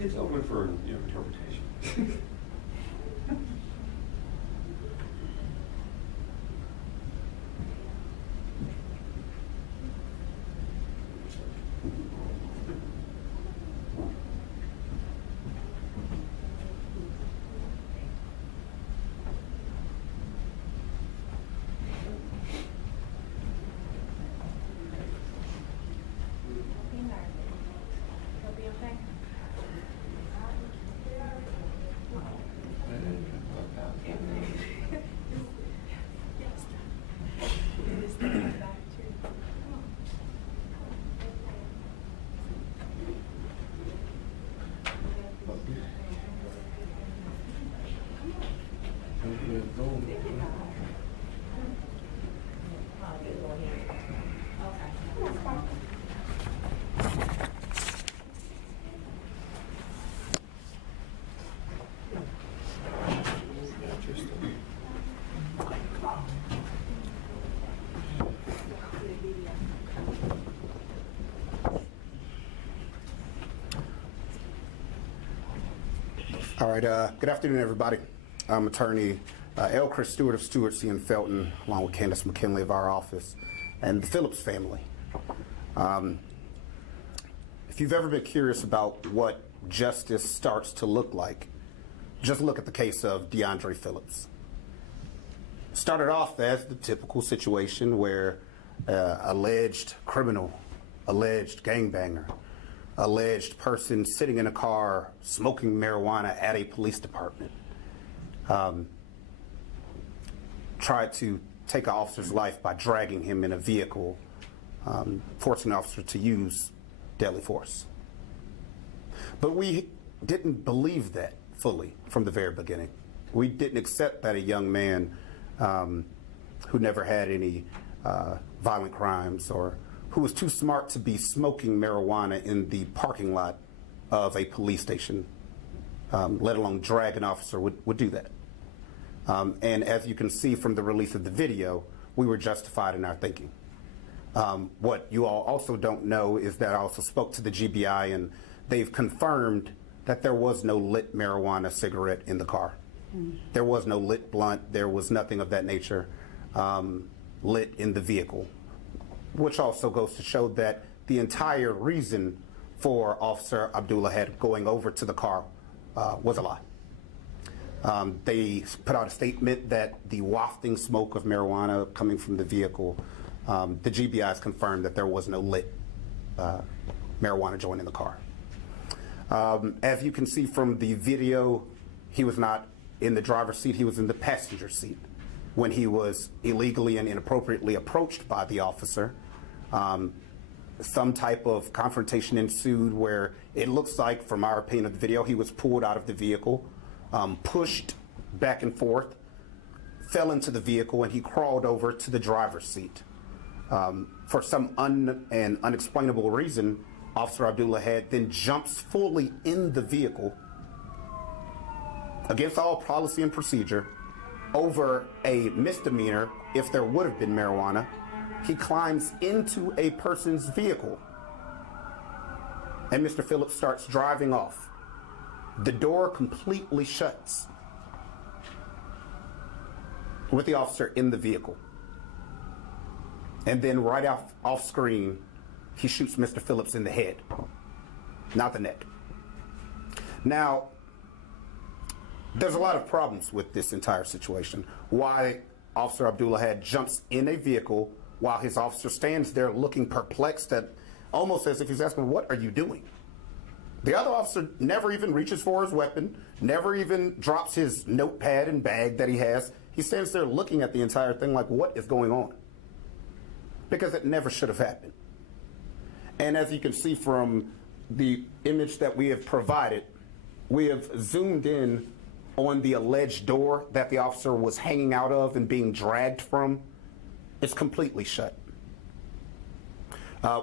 It's open for interpretation. All right, good afternoon, everybody. I'm attorney L. Chris Stewart of Stewart, C. and Felton, along with Candace McKinley of our office, and the Phillips family. If you've ever been curious about what justice starts to look like, just look at the case of Deaundre Phillips. Started off as the typical situation where alleged criminal, alleged gangbanger, alleged person sitting in a car smoking marijuana at a police department tried to take an officer's life by dragging him in a vehicle, forcing the officer to use deadly force. But we didn't believe that fully from the very beginning. We didn't accept that a young man who never had any violent crimes or who was too smart to be smoking marijuana in the parking lot of a police station, let alone drag an officer, would do that. And as you can see from the release of the video, we were justified in our thinking. What you all also don't know is that I also spoke to the GBI, and they've confirmed that there was no lit marijuana cigarette in the car. There was no lit blunt. There was nothing of that nature lit in the vehicle, which also goes to show that the entire reason for Officer Abdullah had going over to the car was a lie. They put out a statement that the wafting smoke of marijuana coming from the vehicle, the GBI has confirmed that there was no lit marijuana joint in the car. As you can see from the video, he was not in the driver's seat, he was in the passenger seat when he was illegally and inappropriately approached by the officer. Some type of confrontation ensued where it looks like, from our opinion of the video, he was pulled out of the vehicle, pushed back and forth, fell into the vehicle, and he crawled over to the driver's seat. For some unexplainable reason, Officer Abdullah had then jumps fully in the vehicle, against all policy and procedure, over a misdemeanor if there would have been marijuana. He climbs into a person's vehicle, and Mr. Phillips starts driving off. The door completely shuts with the officer in the vehicle. And then right off screen, he shoots Mr. Phillips in the head, not the neck. Now, there's a lot of problems with this entire situation. Why Officer Abdullah had jumps in a vehicle while his officer stands there looking perplexed, at almost as if he's asking, what are you doing? The other officer never even reaches for his weapon, never even drops his notepad and bag that he has. He stands there looking at the entire thing like, what is going on? Because it never should have happened. And as you can see from the image that we have provided, we have zoomed in on the alleged door that the officer was hanging out of and being dragged from. It's completely shut.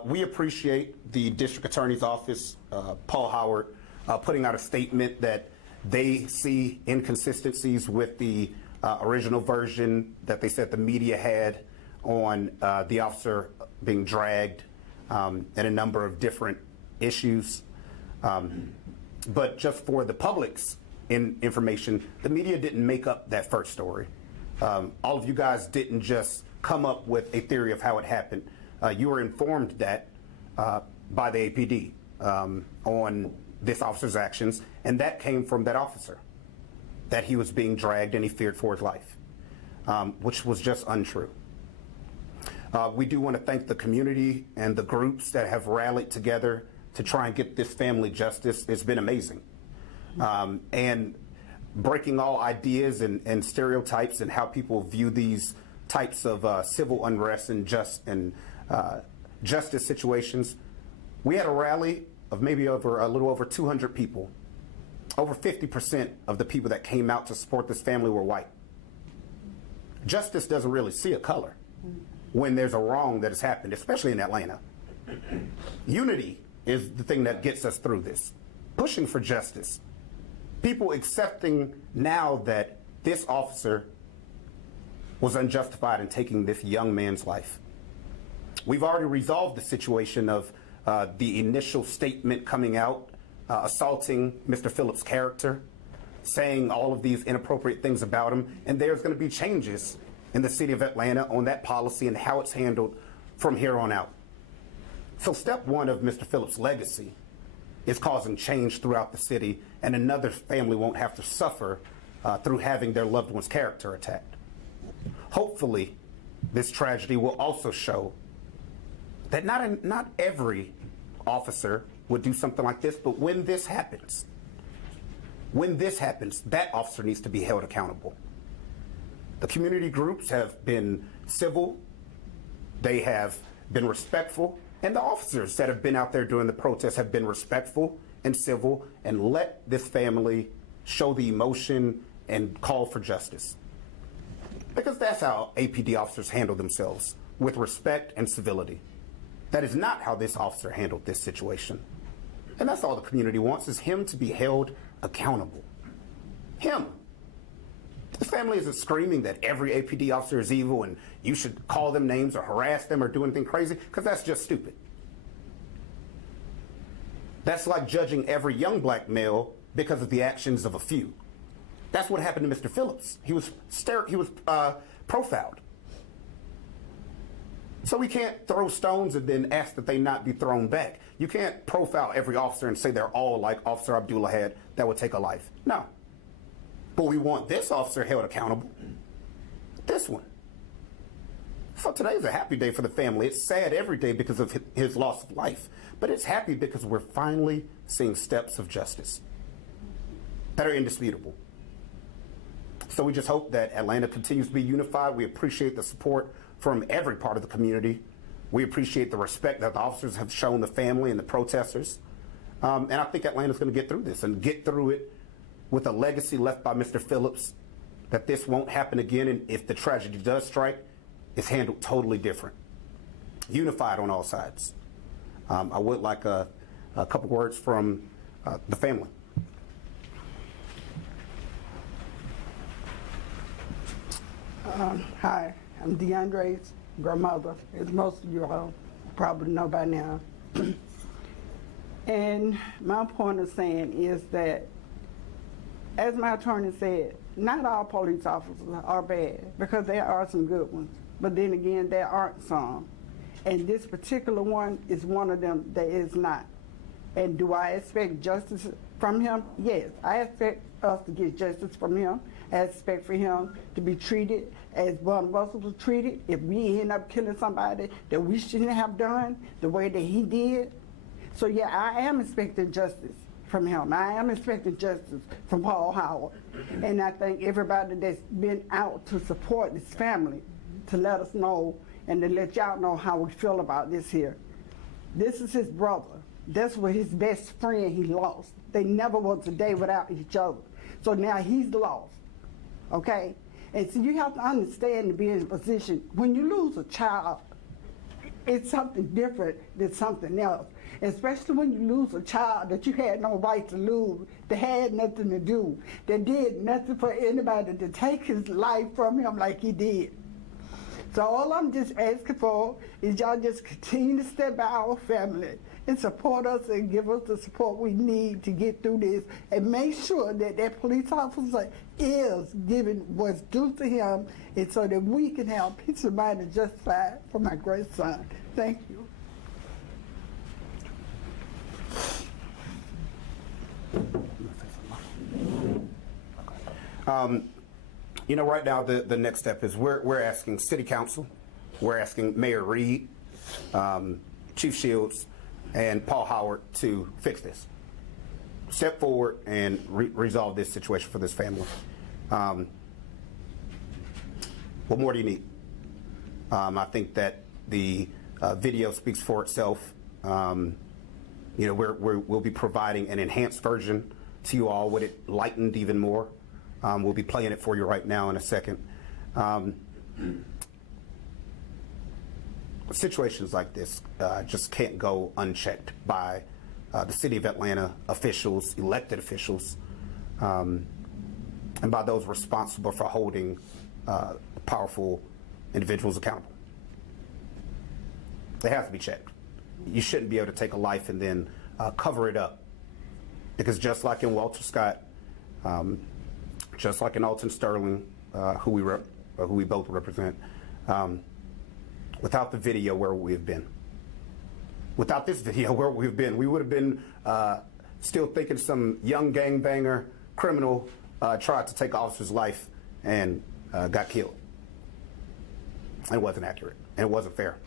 We appreciate the district attorney's office, Paul Howard, putting out a statement that they see inconsistencies with the original version that they said the media had on the officer being dragged and a number of different issues. But just for the public's information, the media didn't make up that first story. All of you guys didn't just come up with a theory of how it happened. You were informed that by the APD on this officer's actions, and that came from that officer, that he was being dragged and he feared for his life, which was just untrue. We do want to thank the community and the groups that have rallied together to try and get this family justice. It's been amazing. And breaking all ideas and stereotypes and how people view these types of civil unrest and justice situations. We had a rally of maybe a little over 200 people. Over 50% of the people that came out to support this family were white. Justice doesn't really see a color when there's a wrong that has happened, especially in Atlanta. Unity is the thing that gets us through this. Pushing for justice. People accepting now that this officer was unjustified in taking this young man's life. We've already resolved the situation of the initial statement coming out, assaulting Mr. Phillips' character, saying all of these inappropriate things about him, and there's going to be changes in the city of Atlanta on that policy and how it's handled from here on out. So step one of Mr. Phillips' legacy is causing change throughout the city, and another family won't have to suffer through having their loved one's character attacked. Hopefully, this tragedy will also show that not every officer would do something like this, but when this happens, that officer needs to be held accountable. The community groups have been civil, they have been respectful, and the officers that have been out there during the protests have been respectful and civil and let this family show the emotion and call for justice. Because that's how APD officers handle themselves, with respect and civility. That is not how this officer handled this situation. And that's all the community wants, is him to be held accountable. Him. This family isn't screaming that every APD officer is evil and you should call them names or harass them or do anything crazy, because that's just stupid. That's like judging every young black male because of the actions of a few. That's what happened to Mr. Phillips. He was profiled. So we can't throw stones and then ask that they not be thrown back. You can't profile every officer and say they're all like Officer Abdullah had that would take a life. No. But we want this officer held accountable. This one. So today is a happy day for the family. It's sad every day because of his loss of life. But it's happy because we're finally seeing steps of justice that are indisputable. So we just hope that Atlanta continues to be unified. We appreciate the support from every part of the community. We appreciate the respect that the officers have shown the family and the protesters. And I think Atlanta's going to get through this and get through it with a legacy left by Mr. Phillips, that this won't happen again. And if the tragedy does strike, it's handled totally different. Unified on all sides. I would like a couple words from the family. Hi, I'm Deaundre's grandmother, as most of you all probably know by now. And my point of saying is that, as my attorney said, not all police officers are bad, because there are some good ones. But then again, there aren't some. And this particular one is one of them that is not. And do I expect justice from him? Yes, I expect us to get justice from him. I expect for him to be treated as Bun Russell was treated. If we end up killing somebody that we shouldn't have done the way that he did. So yeah, I am expecting justice. from him. I am expecting justice from Paul Howard. And I thank everybody that's been out to support this family, to let us know and to let y'all know how we feel about this here. This is his brother. That's what his best friend he lost. They never was a day without each other. So now he's lost, okay? And so you have to understand to be in a position, when you lose a child, it's something different than something else. Especially when you lose a child that you had no right to lose, that had nothing to do, that did nothing for anybody to take his life from him like he did. So all I'm just asking for is y'all just continue to stand by our family and support us and give us the support we need to get through this, and make sure that that police officer is giving what's due to him, and so that we can have peace of mind and justified for my grandson. Thank you. You know, right now the next step is we're asking City Council, we're asking Mayor Reed, Chief Shields, and Paul Howard to fix this. Step forward and resolve this situation for this family. What more do you need? I think that the video speaks for itself. You know, we'll be providing an enhanced version to you all with it lightened even more. We'll be playing it for you right now in a second. Situations like this just can't go unchecked by the City of Atlanta officials, elected officials, and by those responsible for holding powerful individuals accountable. They have to be checked. You shouldn't be able to take a life and then cover it up. Because just like in Walter Scott, just like in Alton Sterling, who we both represent, without the video, where would we have been? Without this video, where would we have been? We would have been still thinking some young gangbanger criminal tried to take an officer's life and got killed. And it wasn't accurate, and it wasn't fair.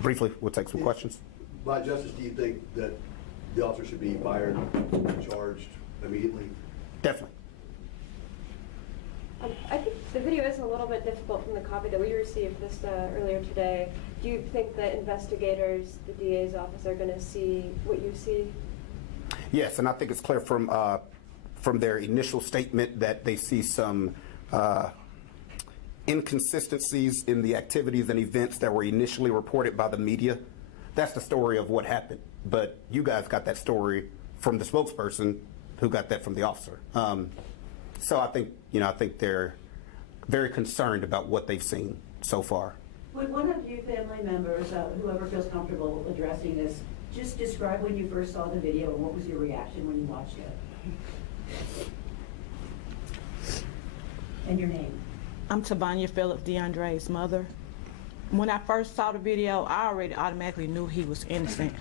Briefly, we'll take some questions. By justice, do you think that the officer should be fired, charged immediately? Definitely. I think the video is a little bit difficult from the copy that we received this earlier today. Do you think that investigators, the DA's office, are going to see what you see? Yes, and I think it's clear from their initial statement that they see some inconsistencies in the activities and events that were initially reported by the media. That's the story of what happened. But you guys got that story from the spokesperson, who got that from the officer. So I think they're very concerned about what they've seen so far. Would one of you family members, whoever feels comfortable addressing this, just describe when you first saw the video and what was your reaction when you watched it? And your name? I'm Deaundre Phillips, Deaundre's mother. When I first saw the video, I already automatically knew he was innocent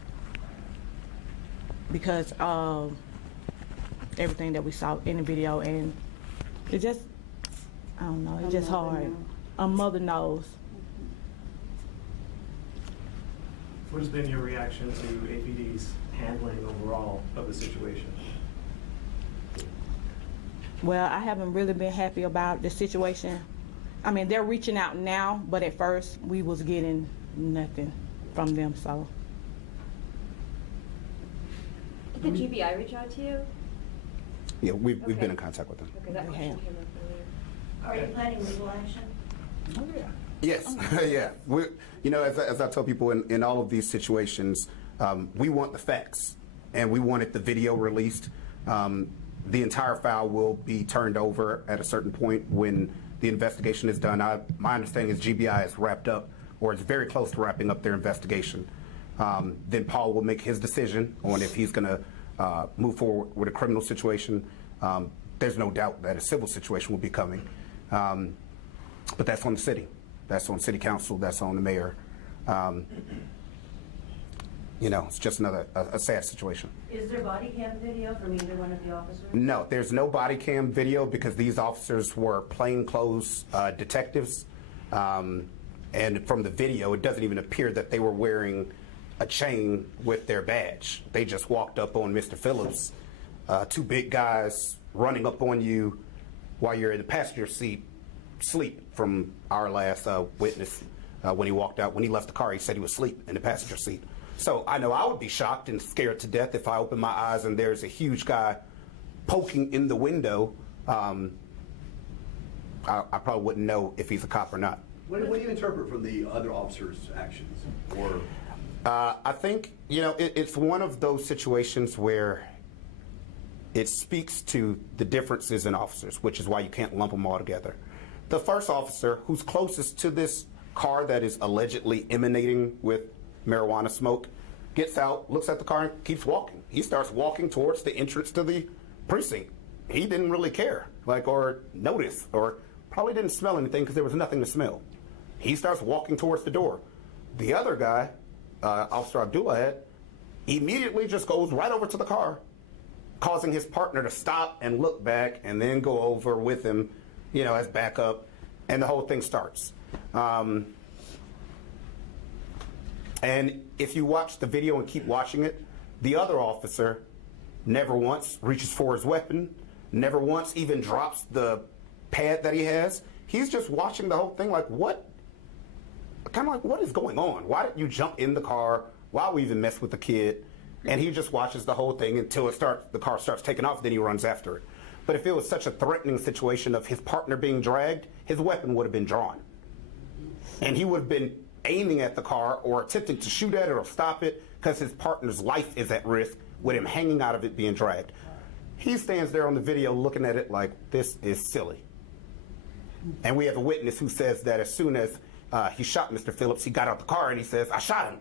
because of everything that we saw in the video, and it just, I don't know, it's just hard. A mother knows. What has been your reaction to APD's handling overall of the situation? Well, I haven't really been happy about the situation. I mean, they're reaching out now, but at first we was getting nothing from them, so. Did the GBI reach out to you? Yeah, we've Okay. been in contact with them. Okay, that We question have. came up earlier. Are you planning legal action? Oh, yeah. Yes, yeah. You know, as I tell people in all of these situations, we want the facts, and we wanted the video released. The entire file will be turned over at a certain point when the investigation is done. My understanding is GBI is wrapped up, or is very close to wrapping up their investigation. Then Paul will make his decision on if he's going to move forward with a criminal situation. There's no doubt that a civil situation will be coming. But that's on the city. That's on City Council. That's on the mayor. You know, it's just another a sad situation. Is there body cam video from either one of the officers? No, there's no body cam video because these officers were plainclothes detectives. And from the video, it doesn't even appear that they were wearing a chain with their badge. They just walked up on Mr. Phillips, two big guys running up on you while you're in the passenger seat, asleep, from our last witness. When he walked out, when he left the car, he said he was asleep in the passenger seat. So I know I would be shocked and scared to death if I open my eyes and there's a huge guy poking in the window. I probably wouldn't know if he's a cop or not. What do you interpret from the other officers' actions? Or I think, it's one of those situations where it speaks to the differences in officers, which is why you can't lump them all together. The first officer, who's closest to this car that is allegedly emanating with marijuana smoke, gets out, looks at the car, and keeps walking. He starts walking towards the entrance to the precinct. He didn't really care, or notice, or probably didn't smell anything because there was nothing to smell. He starts walking towards the door. The other guy, Officer Abdullah, immediately just goes right over to the car, causing his partner to stop and look back and then go over with him, as backup, and the whole thing starts. And if you watch the video and keep watching it, the other officer never once reaches for his weapon, never once even drops the pad that he has. He's just watching the whole thing what? Kind of what is going on? Why did you jump in the car? Why we even mess with the kid? And he just watches the whole thing until the car starts taking off, then he runs after it. But if it was such a threatening situation of his partner being dragged, his weapon would have been drawn. And he would have been aiming at the car or attempting to shoot at it or stop it because his partner's life is at risk with him hanging out of it being dragged. He stands there on the video looking at it like, this is silly. And we have a witness who says that as soon as he shot Mr. Phillips, he got out the car and he says, I shot him.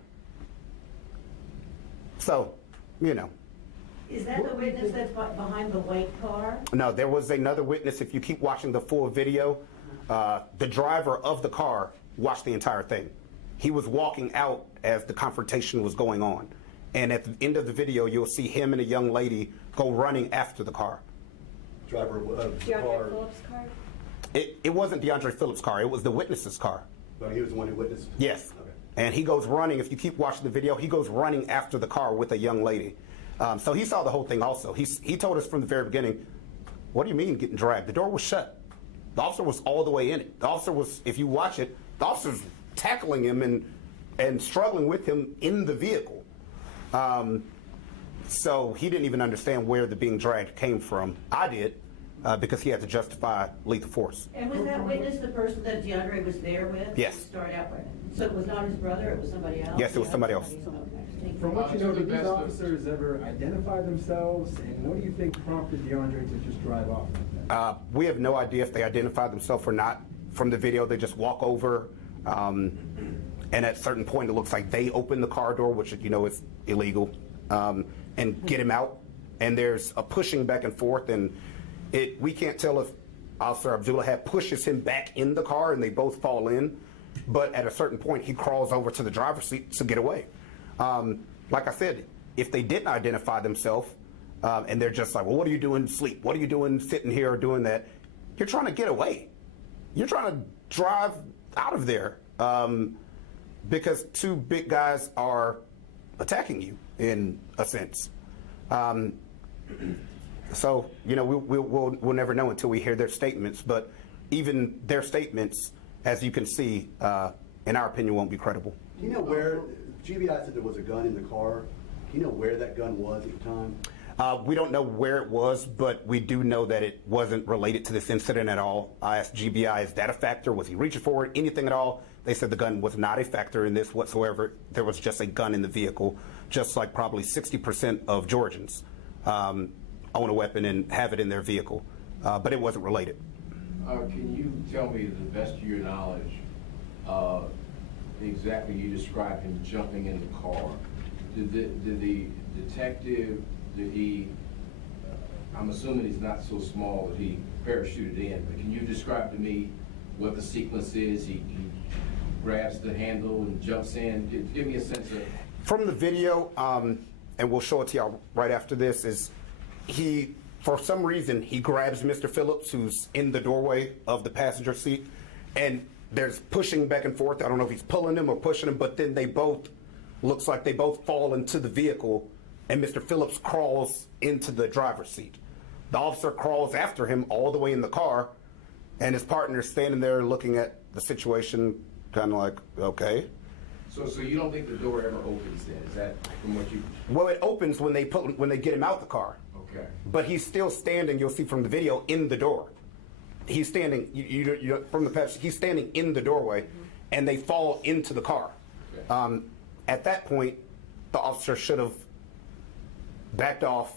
So, Is that the witness that's behind the white car? No, there was another witness. If you keep watching the full video, the driver of the car watched the entire thing. He was walking out as the confrontation was going on. And at the end of the video, you'll see him and a young lady go running after the car. driver of the Deaundre car? Phillips' car? It wasn't Deaundre Phillips' car. It was the witness's car. But he was the one who witnessed? Yes. Okay. And he goes running. If you keep watching the video, he goes running after the car with a young lady. So he saw the whole thing also. He told us from the very beginning, what do you mean getting dragged? The door was shut. The officer was all the way in it. The officer was, if you watch it, the officer's tackling him and struggling with him in the vehicle. So he didn't even understand where the being dragged came from. I did, because he had to justify lethal force. And was that witness the person that Deaundre was there with? Yes. To start out with? So it was not his brother, it was somebody else? Yes, it was somebody else. Okay, thank you. From what you know, did these officers ever identify themselves, and what do you think prompted Deaundre to just drive off like that? We have no idea if they identified themselves or not. From the video, they just walk over, and at a certain point, it looks like they open the car door, which is illegal, and get him out. And there's a pushing back and forth, and we can't tell if Officer Abdullah pushes him back in the car, and they both fall in. But at a certain point, he crawls over to the driver's seat to get away. Like I said, if they didn't identify themselves, and they're just like, well, what are you doing asleep? What are you doing sitting here or doing that? You're trying to get away. You're trying to drive out of there, because two big guys are attacking you in a sense. So, we'll never know until we hear their statements. But even their statements, as you can see, in our opinion, won't be credible. Do you know where, GBI said there was a gun in the car. Do you know where that gun was at the time? We don't know where it was, but we do know that it wasn't related to this incident at all. I asked GBI, is that a factor? Was he reaching for it? Anything at all? They said the gun was not a factor in this whatsoever. There was just a gun in the vehicle, just like probably 60% of Georgians own a weapon and have it in their vehicle. But it wasn't related. Can you tell me, to the best of your knowledge, exactly you described him jumping in the car? Did the detective, I'm assuming he's not so small that he parachuted in, but can you describe to me what the sequence is? He grabs the handle and jumps in. Give me a sense of... From the video, and we'll show it to y'all right after this, is for some reason, he grabs Mr. Phillips, who's in the doorway of the passenger seat, and there's pushing back and forth. I don't know if he's pulling him or pushing him, but then they both looks like they both fall into the vehicle, and Mr. Phillips crawls into the driver's seat. The officer crawls after him all the way in the car, and his partner's standing there looking at the situation, kind of like, okay. So you don't think the door ever opens then? Is that from what you? Well, it opens when they get him out the car. Okay. But he's still standing, you'll see from the video, in the door. He's standing, from the patch, he's standing in the doorway, and they fall into the car. Okay. At that point, the officer should have backed off.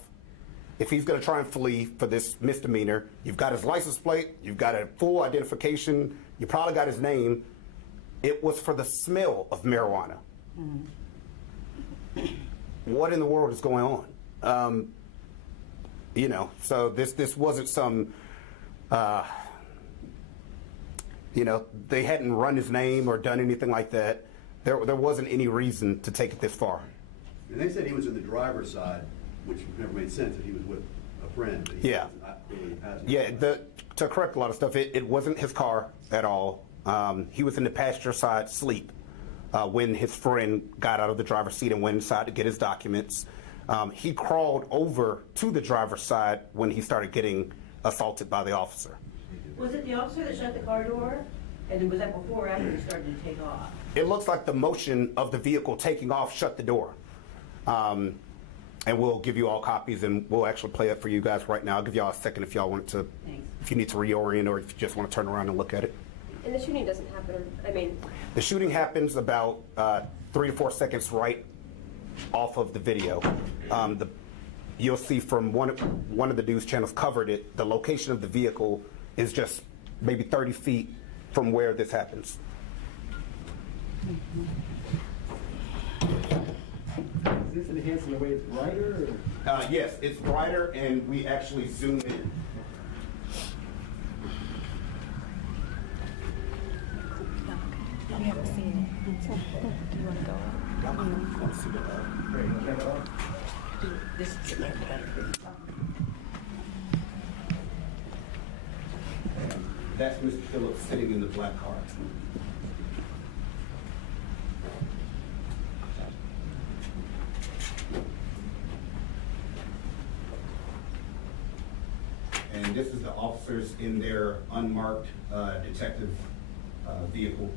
If he's going to try and flee for this misdemeanor, you've got his license plate, you've got a full identification, you probably got his name. It was for the smell of marijuana. What in the world is going on? So this wasn't some, they hadn't run his name or done anything like that. There wasn't any reason to take it this far. And they said he was in the driver's side, which never made sense if he was with a friend. But he Yeah. was not really the passenger. Yeah, to correct a lot of stuff, it wasn't his car at all. He was in the passenger side sleep when his friend got out of the driver's seat and went inside to get his documents. He crawled over to the driver's side when he started getting assaulted by the officer. Was it the officer that shut the car door? And then was that before or after he started to take off? It looks like the motion of the vehicle taking off shut the door. And we'll give you all copies, and we'll actually play it for you guys right now. I'll give y'all a second if y'all want to, Thanks. if you need to reorient or if you just want to turn around and look at it. And the shooting doesn't happen, The shooting happens about 3 to 4 seconds right off of the video. You'll see from one of the news channels covered it, the location of the vehicle is just maybe 30 feet from where this happens. Is this enhancing the way it's brighter? Yes, it's brighter, and we actually zoom in. We haven't seen it. Do you want to go up? This is better. That's Mr. Phillips sitting in the black car. And this is the officers in their unmarked detective vehicle.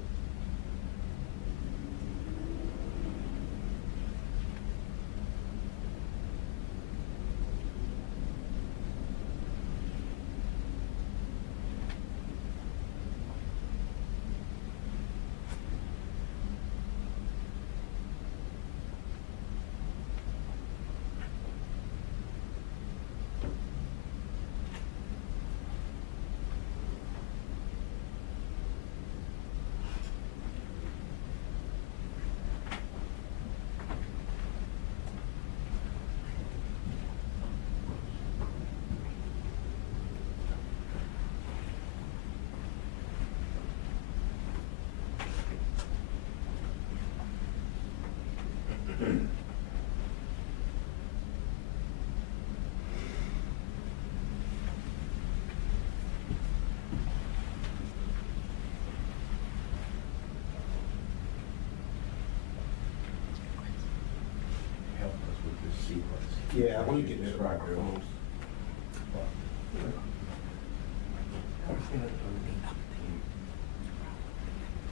Help us with this sequence. Yeah, when you get there. Describe their homes.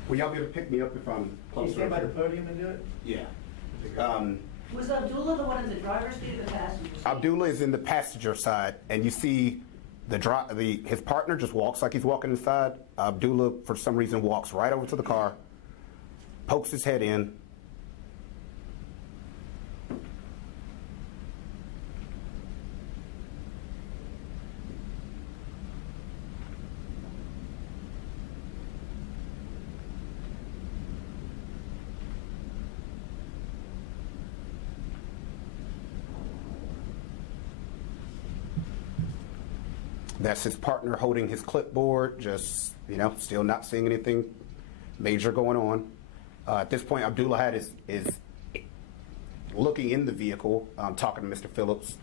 Will y'all be able to pick me up if I'm Can you closer? stand by up the here? podium and do it? Yeah. Was Abdullah the one in the driver's seat or the passenger seat? Abdullah is in the passenger side, and you see his partner just walks like he's walking inside. Abdullah, for some reason, walks right over to the car, pokes his head in. That's his partner holding his clipboard, just, still not seeing anything major going on. At this point, Abdullah is looking in the vehicle, talking to Mr. Phillips.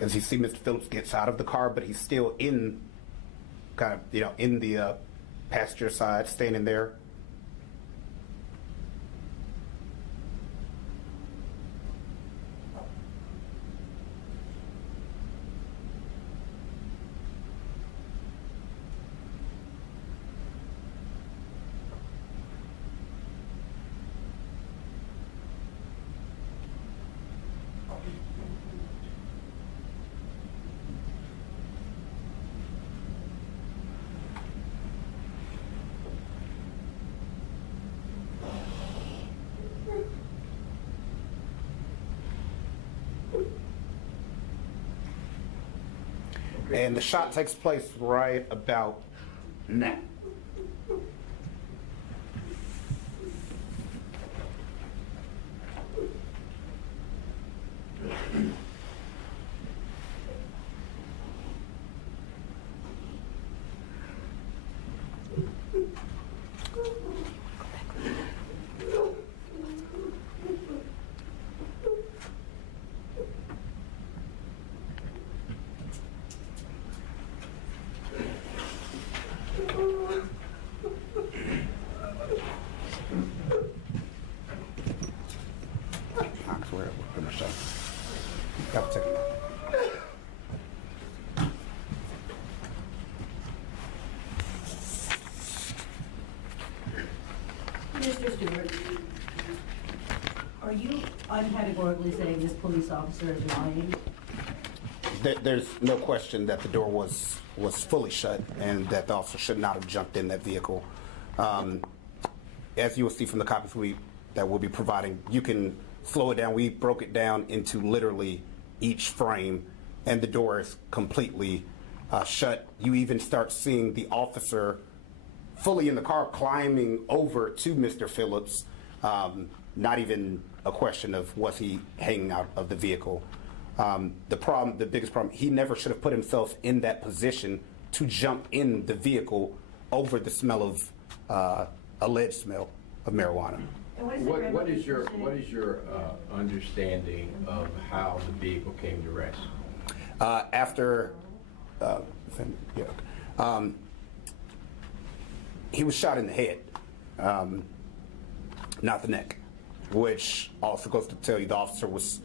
as you see, Mr. Phillips gets out of the car, but he's still in, kind of, you know, in the passenger side, standing there. And the shot takes place right about now. Mr. Stewart, are you uncategorically saying this police officer is lying? There's no question that the door was fully shut and that the officer should not have jumped in that vehicle. As you will see from the copies that we'll be providing, you can slow it down. We broke it down into literally each frame, and the door is completely shut. You even start seeing the officer fully in the car climbing over to Mr. Phillips. Not even a question of was he hanging out of the vehicle. The biggest problem, he never should have put himself in that position to jump in the vehicle over the smell of alleged smell of marijuana. What is your understanding of how the vehicle came to rest? He was shot in the head, not the neck, which also goes to tell you the officer was.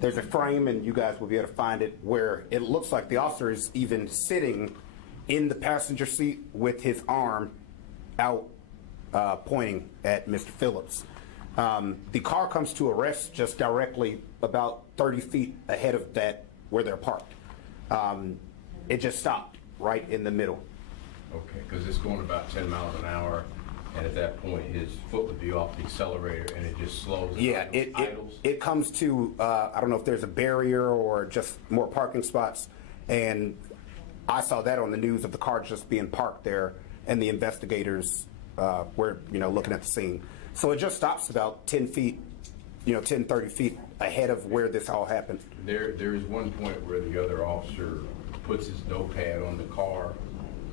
There's a frame, and you guys will be able to find it, where it looks like the officer is even sitting in the passenger seat with his arm out, pointing at Mr. Phillips. The car comes to a rest just directly about 30 feet ahead of that where they're parked. It just stopped right in the middle. Okay, because it's going about 10 miles an hour, and at that point his foot would be off the accelerator and it just slows. Yeah, idles. it comes to, I don't know if there's a barrier or just more parking spots, and I saw that on the news of the car just being parked there, and the investigators were, looking at the scene. So it just stops about 10 feet, 10, 30 feet ahead of where this all happened. There is one point where the other officer puts his notepad on the car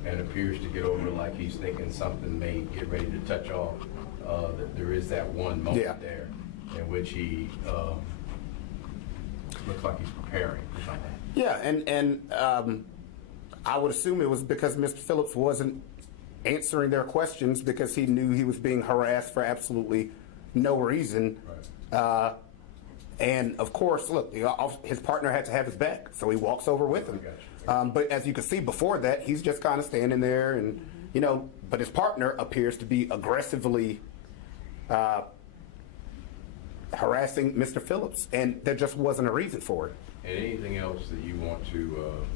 and appears to get over like he's thinking something may get ready to touch off. That there is that one moment there in which he looks like he's preparing for something. Yeah, and I would assume it was because Mr. Phillips wasn't answering their questions because he knew he was being harassed for absolutely no reason. Right. And of course, look, his partner had to have his back, so he walks over with him. But as you can see before that, he's just kind of standing there, and but his partner appears to be aggressively harassing Mr. Phillips, and there just wasn't a reason for it. And anything else that you want to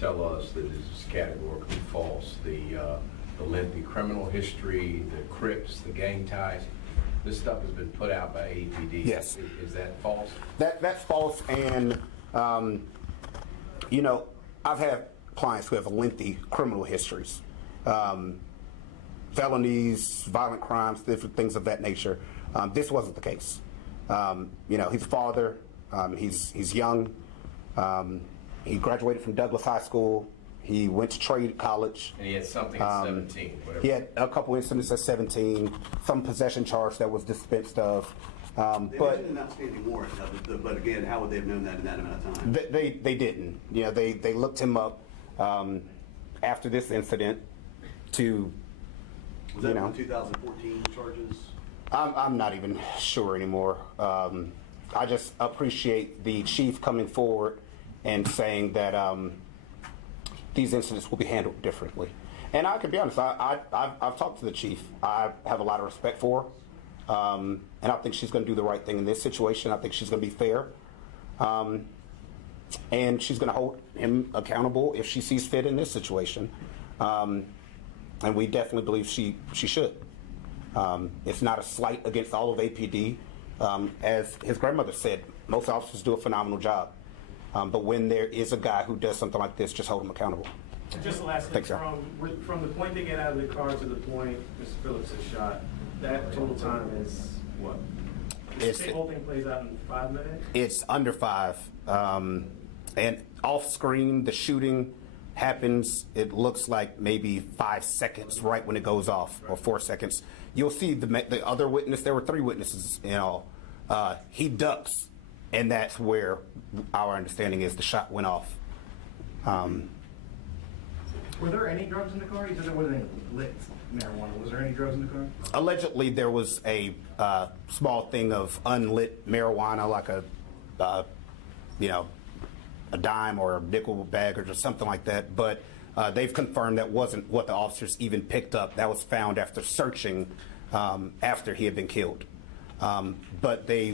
tell us that is categorically false? The lengthy criminal history, the Crips, the gang ties. This stuff has been put out by APD. Yes. Is that false? That's false, and I've had clients who have lengthy criminal histories, felonies, violent crimes, different things of that nature. This wasn't the case. He's a father. He's young. He graduated from Douglas High School. He went to trade college. And he had something at 17. Whatever. He had a couple incidents at 17, some possession charge that was dispensed of. They But mentioned an outstanding warrant, but again, how would they have known that in that amount of time? they didn't. You know, they looked him up after this incident to, Was that you know. the 2014 charges? I'm not even sure anymore. I just appreciate the chief coming forward and saying that these incidents will be handled differently. And I can be honest, I've talked to the chief. I have a lot of respect for her. And I think she's going to do the right thing in this situation. I think she's going to be fair. And she's going to hold him accountable if she sees fit in this situation. And we definitely believe she should. It's not a slight against all of APD. As his grandmother said, most officers do a phenomenal job. But when there is a guy who does something like this, just hold him accountable. Just lastly, Thanks, sir. from the point they get out of the car to the point Mr. Phillips is shot, that total time is what? The whole thing plays out in 5 minutes? It's under 5. And off screen, the shooting happens, it looks like maybe 5 seconds right when it goes off, or 4 seconds. You'll see the other witness, there were 3 witnesses in all. He ducks, and that's where our understanding is the shot went off. Were there any drugs in the car? You said there wasn't any lit marijuana. Was there any drugs in the car? Allegedly, there was a small thing of unlit marijuana, like a dime or a nickel bag or just something like that. But they've confirmed that wasn't what the officers even picked up. That was found after searching after he had been killed. But they